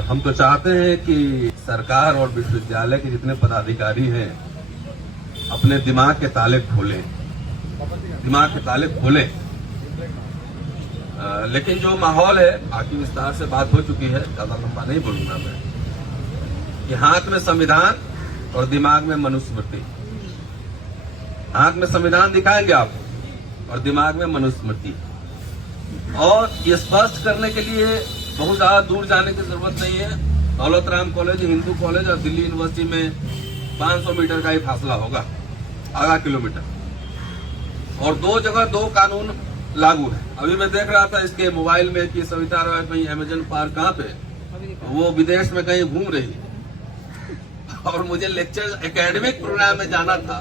हम तो चाहते हैं कि सरकार और विश्वविद्यालय के जितने पदाधिकारी हैं अपने दिमाग के ताले खोलें, लेकिन जो माहौल है, बाकी विस्तार से बात हो चुकी है, ज्यादा लंबा नहीं बोलूंगा मैं, कि हाथ में संविधान और दिमाग में मनुस्मृति। हाथ में संविधान दिखाएंगे आप और दिमाग में मनुस्मृति। और ये स्पष्ट करने के लिए बहुत ज्यादा दूर जाने की जरूरत नहीं है। दौलतराम कॉलेज, हिंदू कॉलेज और दिल्ली यूनिवर्सिटी में 500 मीटर का ही फासला होगा, आधा किलोमीटर, और दो जगह दो कानून लागू है। अभी मैं देख रहा था इसके मोबाइल में कि सविता रॉय कहीं अमेजन पार्क कहाँ पे, वो विदेश में कहीं घूम रही है, और मुझे लेक्चर एकेडमिक प्रोग्राम में जाना था,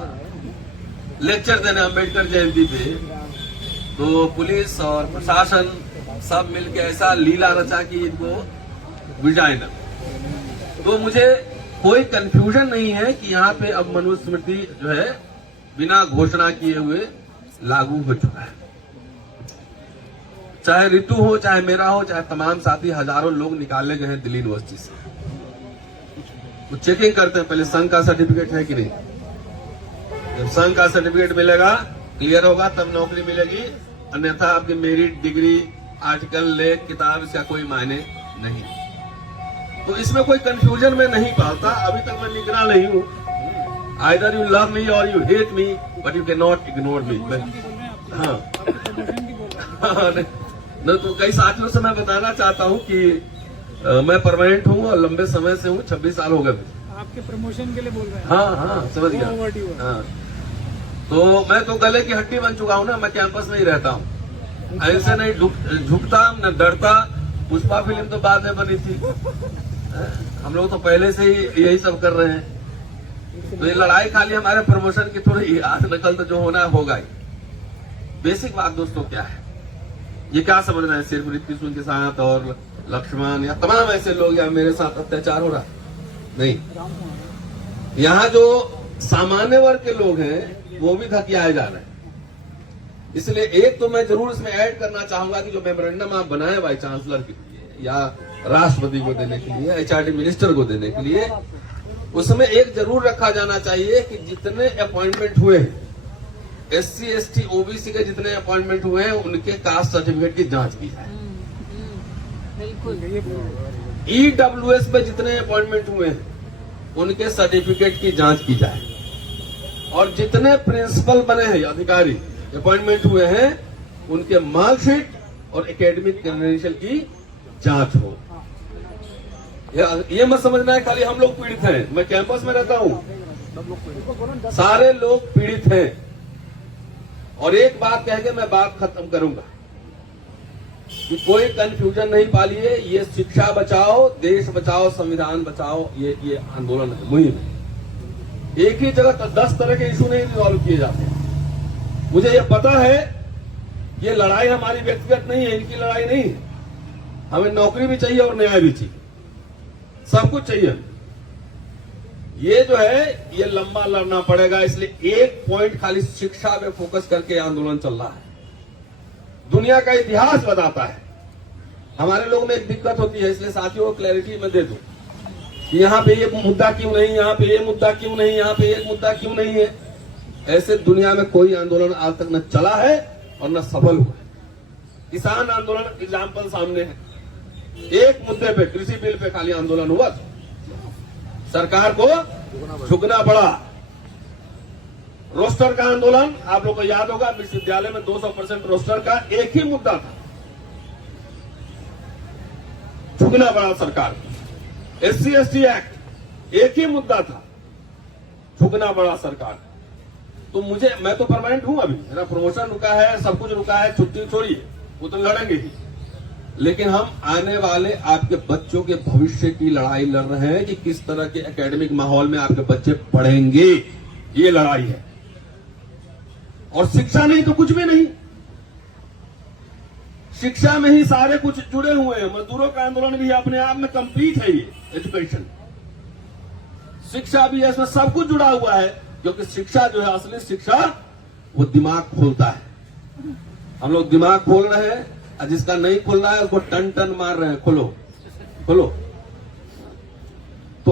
लेक्चर देने अम्बेडकर जयंती पे। तो पुलिस और प्रशासन सब मिलके ऐसा लीला रचा कि इनको विजाइना। तो मुझे कोई कंफ्यूजन नहीं है कि यहाँ पे अब मनुस्मृति जो है बिना घोषणा किए हुए लागू हो चुका है। चाहे ऋतु हो, चाहे मेरा हो, चाहे तमाम साथी, हजारों लोग निकाले गए हैं दिल्ली यूनिवर्सिटी से। वो चेकिंग करते हैं पहले संघ का सर्टिफिकेट है कि नहीं। जब संघ का सर्टिफिकेट मिलेगा, क्लियर होगा, तब नौकरी मिलेगी, अन्यथा आपकी मेरिट, डिग्री, आर्टिकल, लेख, किताब, इसका कोई मायने नहीं। तो इसमें कोई कंफ्यूजन में नहीं पाता। अभी तक मैं निगरान नहीं हूँ। आइदर यू लव मी और you hate me, but you can not ignore me. हाँ, न तो कई साथियों से मैं बताना चाहता हूँ कि मैं परमानेंट हूँ और लंबे समय से हूँ, 26 साल हो गए। आपके प्रमोशन के लिए बोल रहे हैं? हाँ, समझ गया। हाँ, तो मैं तो गले की हड्डी बन चुका हूँ ना, मैं कैंपस में ही रहता हूँ, ऐसे नहीं झुकता न डरता। पुष्पा फिल्म तो बाद में बनी थी, हम लोग तो पहले से ही यही सब कर रहे हैं। तो ये लड़ाई खाली हमारे प्रमोशन की थोड़ी आज नकल, तो जो होना होगा ही। बेसिक बात दोस्तों क्या है, ये क्या समझ रहे हैं सिर्फ ऋतिक सिंह के साथ और लक्ष्मण या तमाम ऐसे लोग या मेरे साथ अत्याचार हो रहा? नहीं, यहाँ जो सामान्य वर्ग के लोग हैं वो भी धकियाए जा रहे हैं। इसलिए एक तो मैं जरूर इसमें ऐड करना चाहूंगा कि जो मेमोरेंडम आप बनाए वाइस चांसलर के लिए या राष्ट्रपति को देने के लिए, एचआरडी मिनिस्टर को देने के लिए, उसमें एक जरूर रखा जाना चाहिए कि जितने अपॉइंटमेंट हुए हैं, SC, ST, OBC के जितने अपॉइंटमेंट हुए हैं, उनके कास्ट सर्टिफिकेट की जांच की जाए। EWS पे जितने अपॉइंटमेंट हुए हैं, उनके सर्टिफिकेट की जांच की जाए। और जितने प्रिंसिपल बने हैं, अधिकारी अपॉइंटमेंट हुए हैं, उनके मार्कशीट और एकेडमिक क्रेडेंशियल की जांच हो। ये मत समझना है खाली हम लोग पीड़ित हैं। मैं कैंपस में रहता हूं, सारे लोग पीड़ित हैं। और एक बात कह के मैं बात खत्म करूंगा कि कोई कंफ्यूजन नहीं पालिए। ये शिक्षा बचाओ, देश बचाओ, संविधान बचाओ, ये आंदोलन है, मुहिम है। एक ही जगह 10 तरह के इशू नहीं रिजॉल्व किए जाते। मुझे ये पता है ये लड़ाई हमारी व्यक्तिगत नहीं है, इनकी लड़ाई नहीं है। हमें नौकरी भी चाहिए और न्याय भी चाहिए, सब कुछ चाहिए। ये जो है ये लंबा लड़ना पड़ेगा। इसलिए एक पॉइंट खाली शिक्षा पे फोकस करके आंदोलन चल रहा है। दुनिया का इतिहास बताता है। हमारे लोगों में एक दिक्कत होती है, इसलिए साथियों को क्लैरिटी में दे दूं कि यहाँ पे ये मुद्दा क्यों नहीं, यहाँ पे ये मुद्दा क्यों नहीं, यहाँ पे ये मुद्दा क्यों नहीं है। ऐसे दुनिया में कोई आंदोलन आज तक न चला है और न सफल हुआ है। किसान आंदोलन एग्जाम्पल सामने है। एक मुद्दे पे, कृषि बिल पे खाली आंदोलन हुआ, सरकार को झुकना पड़ा। रोस्टर का आंदोलन आप लोग को याद होगा, विश्वविद्यालय में 200% रोस्टर का एक ही मुद्दा था, झुकना पड़ा सरकार को। SC, ST एक्ट एक ही मुद्दा था, झुकना पड़ा सरकार। तो मैं तो परमानेंट हूं, अभी मेरा प्रमोशन रुका है, सब कुछ रुका है, छुट्टी छोड़िए, वो तो लड़ेंगे ही। लेकिन हम आने वाले आपके बच्चों के भविष्य की लड़ाई लड़ रहे हैं कि किस तरह के एकेडमिक माहौल में आपके बच्चे पढ़ेंगे, ये लड़ाई है। और शिक्षा नहीं तो कुछ भी नहीं। शिक्षा में ही सारे कुछ जुड़े हुए हैं। मजदूरों का आंदोलन भी अपने आप में कंप्लीट है। ये एजुकेशन, शिक्षा भी है, इसमें सब कुछ जुड़ा हुआ है। क्योंकि शिक्षा जो है, असली शिक्षा, वो दिमाग खोलता है। हम लोग दिमाग खोल रहे हैं, और जिसका नहीं खुल रहा है उसको टन टन मार रहे हैं, खोलो खोलो।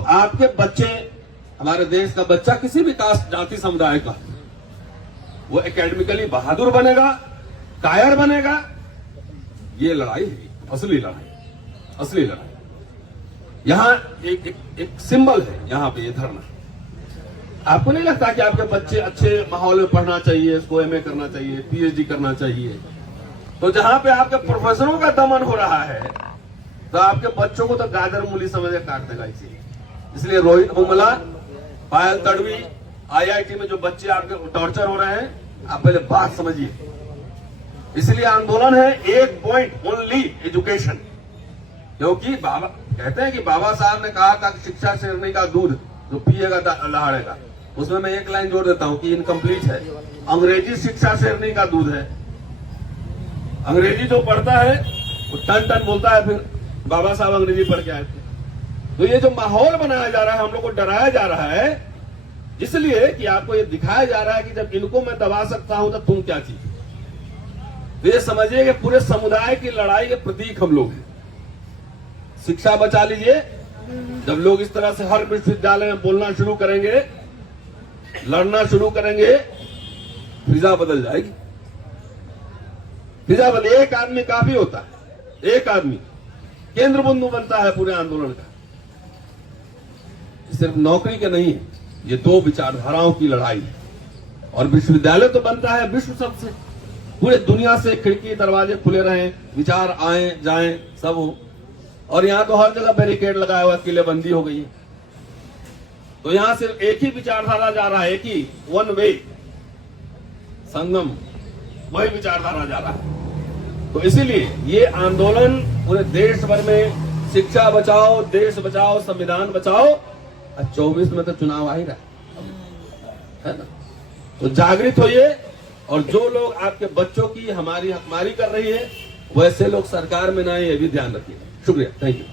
आपके बच्चे, हमारे देश का बच्चा किसी भी कास्ट जाति समुदाय का, वो एकेडमिकली बहादुर बनेगा, कायर बनेगा। ये लड़ाई है, असली लड़ाई, असली लड़ाई। यहां एक सिंबल है, यहां पे ये धरना। आपको नहीं लगता कि आपके बच्चे अच्छे माहौल में पढ़ना चाहिए, इसको एमए करना चाहिए, पीएचडी करना चाहिए? तो जहां पे आपके प्रोफेसरों का दमन हो रहा है, तो आपके बच्चों को तो गाजर मूली समझ के काट देगा। इसलिए रोहित बुमला, पायल तड़वी, आईआईटी में जो बच्चे आपके टॉर्चर हो रहे हैं, आप पहले बात समझिए। इसलिए आंदोलन है एक पॉइंट ओनली, एजुकेशन। क्योंकि बाबा कहते हैं कि बाबा साहब ने कहा था कि शिक्षा शेरनी का दूध, जो पिएगा लहाड़ेगा। उसमें मैं एक लाइन जोड़ देता हूं कि इनकम्प्लीट है। अंग्रेजी शिक्षा शेरनी का दूध है। अंग्रेजी जो पढ़ता है वो टन टन बोलता है, फिर बाबा साहब अंग्रेजी पढ़ के आए थे। तो ये जो माहौल बनाया जा रहा है, हम लोग को डराया जा रहा है, इसलिए कि आपको ये दिखाया जा रहा है कि जब इनको मैं दबा सकता हूं तो तुम क्या चीज। तो ये समझिए कि पूरे समुदाय की लड़ाई के प्रतीक हम लोग हैं। शिक्षा बचा लीजिए। जब लोग इस तरह से हर विश्वविद्यालय में बोलना शुरू करेंगे, लड़ना शुरू करेंगे, फिजा बदल जाएगी। फिजा बदल, एक आदमी काफी होता है, एक आदमी केंद्र बिंदु बनता है पूरे आंदोलन का। सिर्फ नौकरी के नहीं है, ये दो विचारधाराओं की लड़ाई है। और विश्वविद्यालय तो बनता है विश्व सबसे, पूरे दुनिया से खिड़की दरवाजे खुले रहें, विचार आए जाएं सब हो। और यहां तो हर जगह बैरिकेड लगाया हुआ, किलेबंदी हो गई है। तो यहां सिर्फ एक ही विचारधारा जा रहा है, एक ही वन वे संगम, वही विचारधारा जा रहा है। तो इसीलिए ये आंदोलन पूरे देश भर में, शिक्षा बचाओ, देश बचाओ, संविधान बचाओ। 24 में तो चुनाव आ ही रहा है ना। तो जागृत होइए। और जो लोग आपके बच्चों की हमारी हकमारी कर रही है, वैसे लोग सरकार में ना, ये भी ध्यान रखिए। शुक्रिया, थैंक यू।